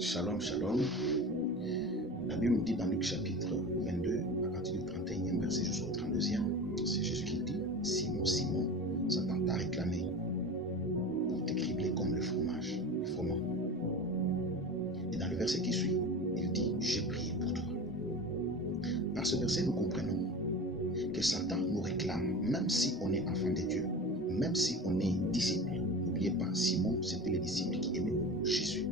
Shalom, shalom. La Bible nous dit dans Luc chapitre 22, à partir du 31e verset jusqu'au 32e, c'est Jésus qui dit: Simon, Simon, Satan t'a réclamé pour t'écribler comme le fromage, le froment. Et dans le verset qui suit, il dit: J'ai prié pour toi. Par ce verset, nous comprenons que Satan nous réclame, même si on est enfant de Dieu, même si on est disciple. N'oubliez pas, Simon, c'était les disciples qui aimaient Jésus.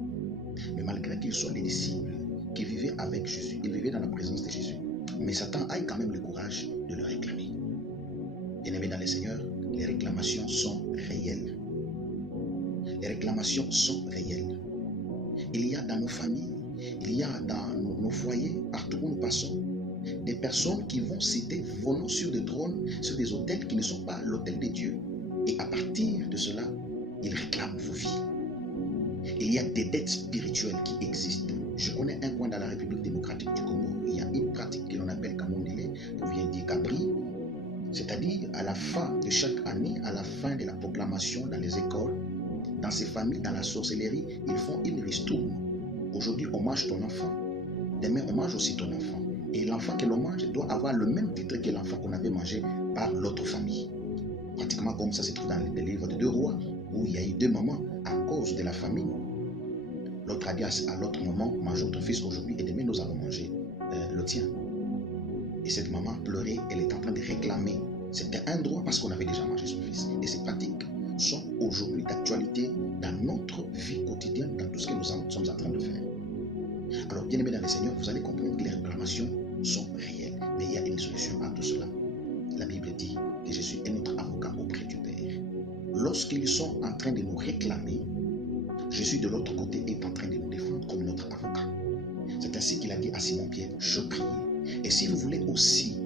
Mais malgré qu'ils soient les disciples qui vivaient avec Jésus, ils vivaient dans la présence de Jésus. Mais Satan a eu quand même le courage de le réclamer. Bien-aimés dans le Seigneur, les réclamations sont réelles. Les réclamations sont réelles. Il y a dans nos familles, il y a dans nos foyers, partout où nous passons, des personnes qui vont citer vos noms sur des trônes, sur des autels qui ne sont pas l'autel de Dieu. Et à partir de cela, ils réclament vos vies. Il y a des dettes spirituelles qui existent. Je connais un coin dans la République démocratique du Congo. Il y a une pratique que l'on appelle Kamondele, pour bien dire Cabri. C'est-à-dire, à la fin de chaque année, à la fin de la proclamation dans les écoles, dans ces familles, dans la sorcellerie, ils font une ristourne. Aujourd'hui, on mange ton enfant. Demain, on mange aussi ton enfant. Et l'enfant que l'on mange doit avoir le même titre que l'enfant qu'on avait mangé par l'autre famille. Pratiquement comme ça se trouve dans les livres de 2 rois, où il y a eu 2 mamans à cause de la famine. L'autre a dit à l'autre maman: mange notre fils aujourd'hui et demain nous allons manger le tien. Et cette maman pleurait, elle est en train de réclamer. C'était un droit parce qu'on avait déjà mangé son fils. Et ces pratiques sont aujourd'hui d'actualité dans notre vie quotidienne, dans tout ce que nous sommes en train de faire. Alors, bien aimés dans le Seigneur, vous allez comprendre que les réclamations sont réelles. Mais il y a une solution à tout cela. La Bible dit que Jésus est notre avocat auprès du Père. Lorsqu'ils sont en train de nous réclamer, Jésus de l'autre côté est en train de nous défendre comme notre avocat. C'est ainsi qu'il a dit à Simon-Pierre: je prie. Et si vous voulez aussi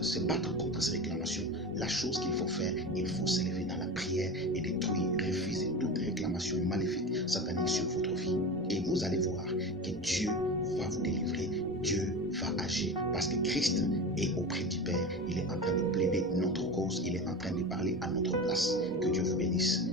se battre contre ces réclamations, la chose qu'il faut faire, il faut s'élever dans la prière et détruire, refuser toute réclamation maléfique, satanique sur votre vie. Et vous allez voir que Dieu va vous délivrer, Dieu va agir, parce que Christ est auprès du Père, il est en train de plaider notre cause, il est en train de parler à notre place. Que Dieu vous bénisse.